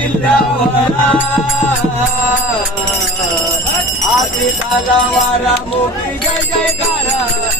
किल्ल्यावरा आधी दादा वारा मोठी जय जयकार.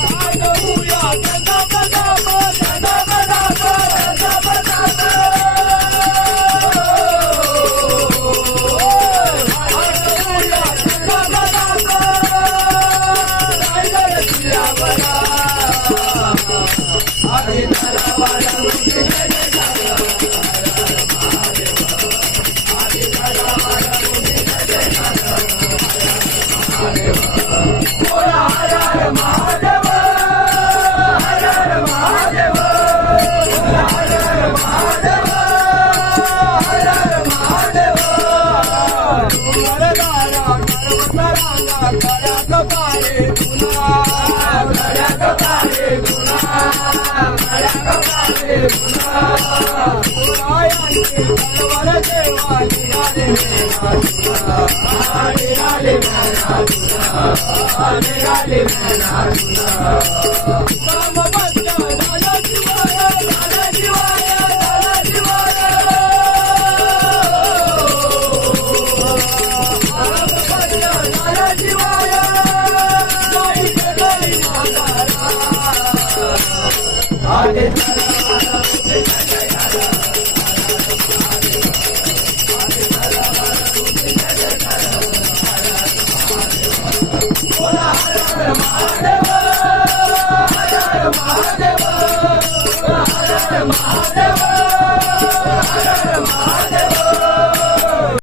Hare Hare Hare Hare Mahadev